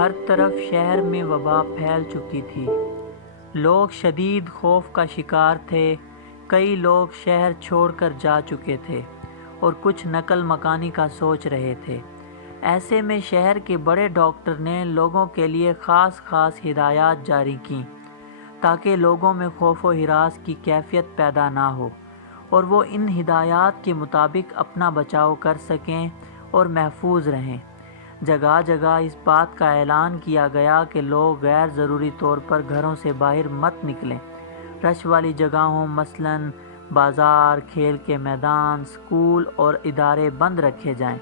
ہر طرف شہر میں وبا پھیل چکی تھی۔ لوگ شدید خوف کا شکار تھے۔ کئی لوگ شہر چھوڑ کر جا چکے تھے اور کچھ نقل مکانی کا سوچ رہے تھے۔ ایسے میں شہر کے بڑے ڈاکٹر نے لوگوں کے لیے خاص ہدایات جاری کیں تاکہ لوگوں میں خوف و ہراس کی کیفیت پیدا نہ ہو اور وہ ان ہدایات کے مطابق اپنا بچاؤ کر سکیں اور محفوظ رہیں۔ جگہ جگہ اس بات کا اعلان کیا گیا کہ لوگ غیر ضروری طور پر گھروں سے باہر مت نکلیں۔ رش والی جگہوں مثلاً بازار، کھیل کے میدان، اسکول اور ادارے بند رکھے جائیں۔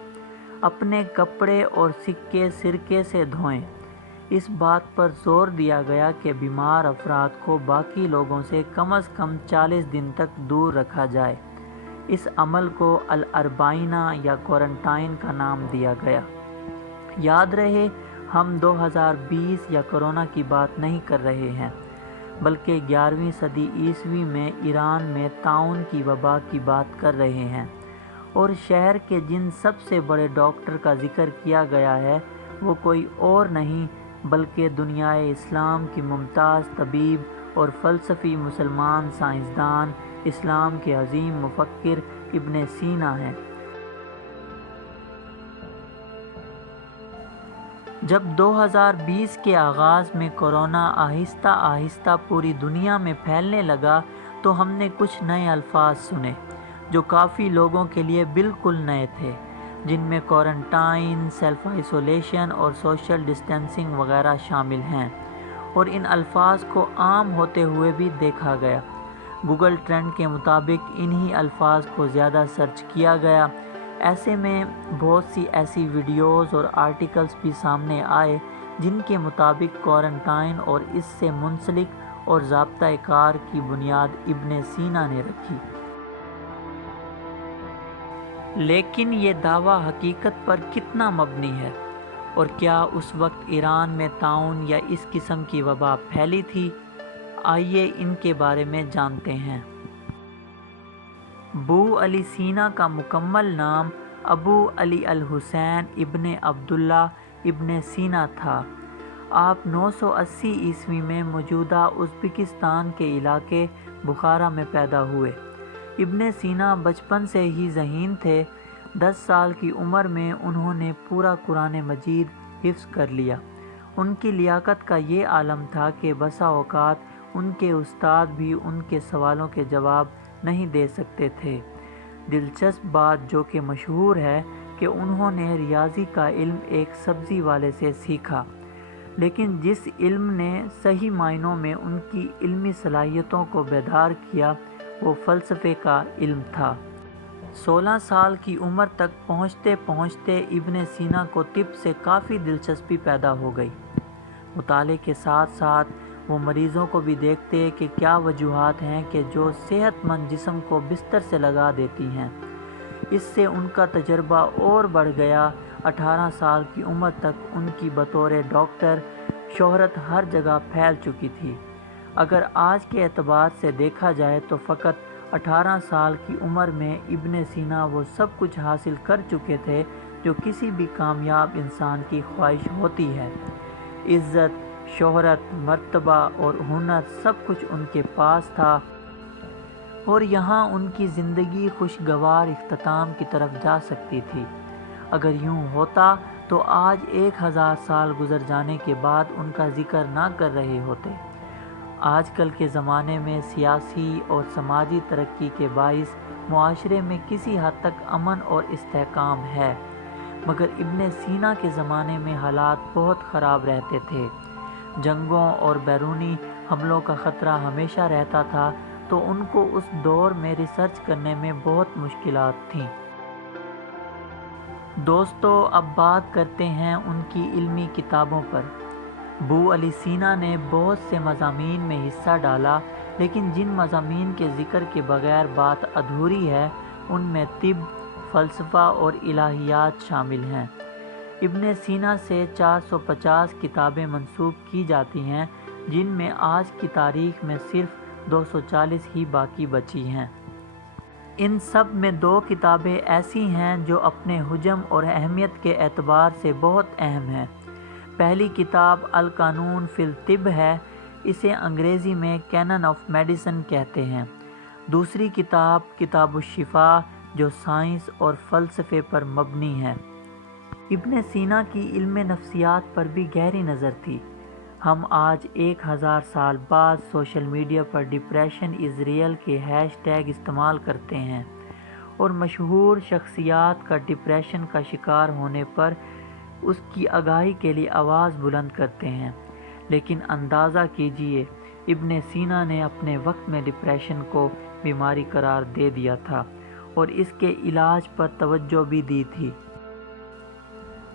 اپنے کپڑے اور سرکے سے دھوئیں۔ اس بات پر زور دیا گیا کہ بیمار افراد کو باقی لوگوں سے کم از کم 40 دن تک دور رکھا جائے۔ اس عمل کو الاربعینہ یا کوارنٹائن کا نام دیا گیا۔ یاد رہے، ہم 2020 یا کورونا کی بات نہیں کر رہے ہیں، بلکہ 11ویں صدی عیسوی میں ایران میں طاعون کی وبا کی بات کر رہے ہیں، اور شہر کے جن سب سے بڑے ڈاکٹر کا ذکر کیا گیا ہے وہ کوئی اور نہیں بلکہ دنیائے اسلام کی ممتاز طبیب اور فلسفی مسلمان سائنسدان، اسلام کے عظیم مفکر ابن سینا ہیں۔ جب 2020 کے آغاز میں کورونا آہستہ آہستہ پوری دنیا میں پھیلنے لگا تو ہم نے کچھ نئے الفاظ سنے جو کافی لوگوں کے لیے بالکل نئے تھے، جن میں کوارنٹائن، سیلف آئسولیشن اور سوشل ڈسٹینسنگ وغیرہ شامل ہیں، اور ان الفاظ کو عام ہوتے ہوئے بھی دیکھا گیا۔ گوگل ٹرینڈ کے مطابق انہی الفاظ کو زیادہ سرچ کیا گیا۔ ایسے میں بہت سی ایسی ویڈیوز اور آرٹیکلز بھی سامنے آئے جن کے مطابق کوارنٹائن اور اس سے منسلک اور ضابطۂ کار کی بنیاد ابن سینا نے رکھی۔ لیکن یہ دعویٰ حقیقت پر کتنا مبنی ہے، اور کیا اس وقت ایران میں طاعون یا اس قسم کی وبا پھیلی تھی؟ آئیے ان کے بارے میں جانتے ہیں۔ ابو علی سینا کا مکمل نام ابو علی الحسین ابن عبداللہ ابن سینا تھا۔ آپ 980 عیسوی میں موجودہ ازبکستان کے علاقے بخارا میں پیدا ہوئے۔ ابن سینا بچپن سے ہی ذہین تھے۔ 10 سال کی عمر میں انہوں نے پورا قرآن مجید حفظ کر لیا۔ ان کی لیاقت کا یہ عالم تھا کہ بسا اوقات ان کے استاد بھی ان کے سوالوں کے جواب نہیں دے سکتے تھے۔ دلچسپ بات جو کہ مشہور ہے کہ انہوں نے ریاضی کا علم ایک سبزی والے سے سیکھا، لیکن جس علم نے صحیح معنوں میں ان کی علمی صلاحیتوں کو بیدار کیا وہ فلسفے کا علم تھا۔ 16 سال کی عمر تک پہنچتے پہنچتے ابن سینا کو طب سے کافی دلچسپی پیدا ہو گئی۔ مطالعے کے ساتھ ساتھ وہ مریضوں کو بھی دیکھتے کہ کیا وجوہات ہیں کہ جو صحت مند جسم کو بستر سے لگا دیتی ہیں۔ اس سے ان کا تجربہ اور بڑھ گیا۔ 18 سال کی عمر تک ان کی بطور ڈاکٹر شہرت ہر جگہ پھیل چکی تھی۔ اگر آج کے اعتبار سے دیکھا جائے تو فقط 18 سال کی عمر میں ابن سینا وہ سب کچھ حاصل کر چکے تھے جو کسی بھی کامیاب انسان کی خواہش ہوتی ہے۔ عزت، شہرت، مرتبہ اور ہنر سب کچھ ان کے پاس تھا، اور یہاں ان کی زندگی خوشگوار اختتام کی طرف جا سکتی تھی۔ اگر یوں ہوتا تو آج 1000 سال گزر جانے کے بعد ان کا ذکر نہ کر رہے ہوتے۔ آج کل کے زمانے میں سیاسی اور سماجی ترقی کے باعث معاشرے میں کسی حد تک امن اور استحکام ہے، مگر ابن سینا کے زمانے میں حالات بہت خراب رہتے تھے۔ جنگوں اور بیرونی حملوں کا خطرہ ہمیشہ رہتا تھا، تو ان کو اس دور میں ریسرچ کرنے میں بہت مشکلات تھیں۔ دوستو، اب بات کرتے ہیں ان کی علمی کتابوں پر۔ ابو علی سینا نے بہت سے مضامین میں حصہ ڈالا، لیکن جن مضامین کے ذکر کے بغیر بات ادھوری ہے ان میں طب، فلسفہ اور الہیات شامل ہیں۔ ابن سینا سے 450 کتابیں منسوب کی جاتی ہیں، جن میں آج کی تاریخ میں صرف 240 ہی باقی بچی ہیں۔ ان سب میں 2 کتابیں ایسی ہیں جو اپنے حجم اور اہمیت کے اعتبار سے بہت اہم ہیں۔ پہلی کتاب القانون فی الطب ہے، اسے انگریزی میں کینن آف میڈیسن کہتے ہیں۔ دوسری کتاب کتاب الشفا جو سائنس اور فلسفے پر مبنی ہے۔ ابن سینا کی علم نفسیات پر بھی گہری نظر تھی۔ ہم آج 1000 سال بعد social media per depression is real کے ہیش ٹیگ استعمال کرتے ہیں اور مشہور شخصیات کا ڈپریشن کا شکار ہونے پر اس کی آگاہی کے لیے آواز بلند کرتے ہیں، لیکن اندازہ کیجئے ابن سینا نے اپنے وقت میں ڈپریشن کو بیماری قرار دے دیا تھا اور اس کے علاج پر توجہ بھی دی تھی۔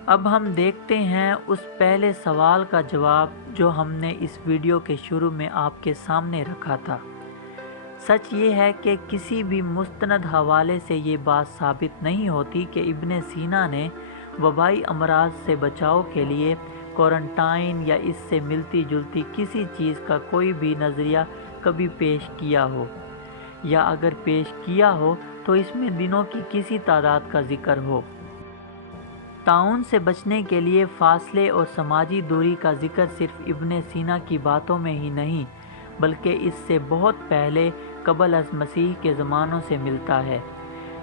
اب ہم دیکھتے ہیں اس پہلے سوال کا جواب جو ہم نے اس ویڈیو کے شروع میں آپ کے سامنے رکھا تھا۔ سچ یہ ہے کہ کسی بھی مستند حوالے سے یہ بات ثابت نہیں ہوتی کہ ابن سینا نے وبائی امراض سے بچاؤ کے لیے کوارنٹائن یا اس سے ملتی جلتی کسی چیز کا کوئی بھی نظریہ کبھی پیش کیا ہو، یا اگر پیش کیا ہو تو اس میں دنوں کی کسی تعداد کا ذکر ہو۔ طاعون سے بچنے کے لیے فاصلے اور سماجی دوری کا ذکر صرف ابن سینا کی باتوں میں ہی نہیں بلکہ اس سے بہت پہلے قبل از مسیح کے زمانوں سے ملتا ہے۔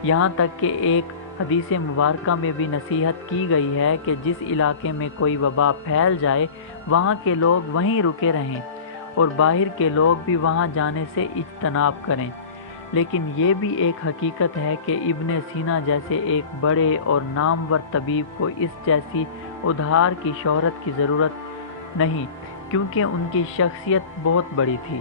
یہاں تک کہ ایک حدیث مبارکہ میں بھی نصیحت کی گئی ہے کہ جس علاقے میں کوئی وبا پھیل جائے وہاں کے لوگ وہیں رکے رہیں اور باہر کے لوگ بھی وہاں جانے سے اجتناب کریں۔ لیکن یہ بھی ایک حقیقت ہے کہ ابن سینا جیسے ایک بڑے اور نامور طبیب کو اس جیسی ادھار کی شہرت کی ضرورت نہیں، کیونکہ ان کی شخصیت بہت بڑی تھی۔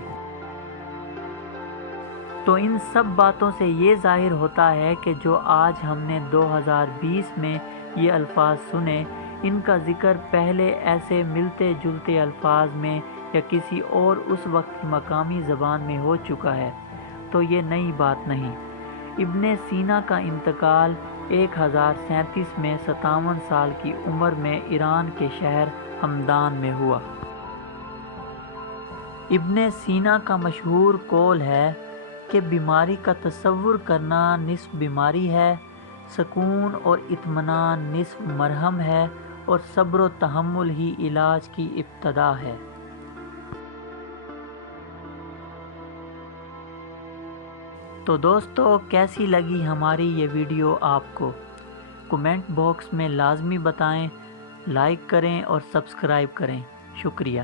تو ان سب باتوں سے یہ ظاہر ہوتا ہے کہ جو آج ہم نے 2020 میں یہ الفاظ سنے، ان کا ذکر پہلے ایسے ملتے جلتے الفاظ میں یا کسی اور اس وقت کی مقامی زبان میں ہو چکا ہے، تو یہ نئی بات نہیں۔ ابن سینا کا انتقال 1037 میں 57 سال کی عمر میں ایران کے شہر ہمدان میں ہوا۔ ابن سینا کا مشہور قول ہے کہ بیماری کا تصور کرنا نصف بیماری ہے، سکون اور اطمینان نصف مرہم ہے اور صبر و تحمل ہی علاج کی ابتدا ہے۔ تو دوستو، کیسی لگی ہماری یہ ویڈیو آپ کو؟ کمنٹ باکس میں لازمی بتائیں، لائک کریں اور سبسکرائب کریں۔ شکریہ۔